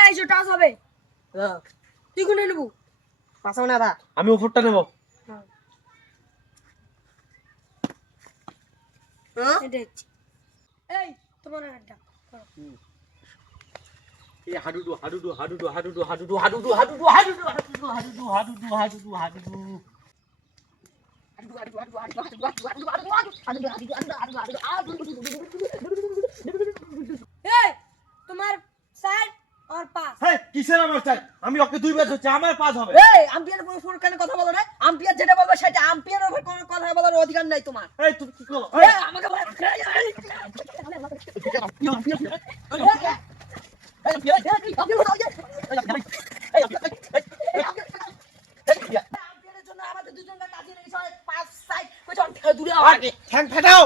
আইসো টাচ হবে তুই কোনে নেবো পাঁচাও না দা আমি উপরটা নেব এটা হচ্ছে এই তোমার একটা এই হাডুডু হাডুডু হাডুডু হাডুডু হাডুডু হাডুডু হাডুডু হাডুডু হাডুডু হাডুডু হাডুডু হাডুডু হাডুডু এই তোমার সাইড আর পাস হেই কিসের আমার চাই আমি ওকে দুইবার ধরছি আমার পাস হবে এই আম্পিয়ার ফোন কেন কথা বলো না আম্পিয়ার যেটা বলবে সেটা আম্পিয়ারের উপর কোনো কথা বলার অধিকার নাই তোমার এই তুমি কি করো এই আমাকে বলে আম্পিয়ারের জন্য আমাদের দুজনকে কাজে রেখেছে পাঁচ সাইড কই দূরে ঠ্যাং ফাটাও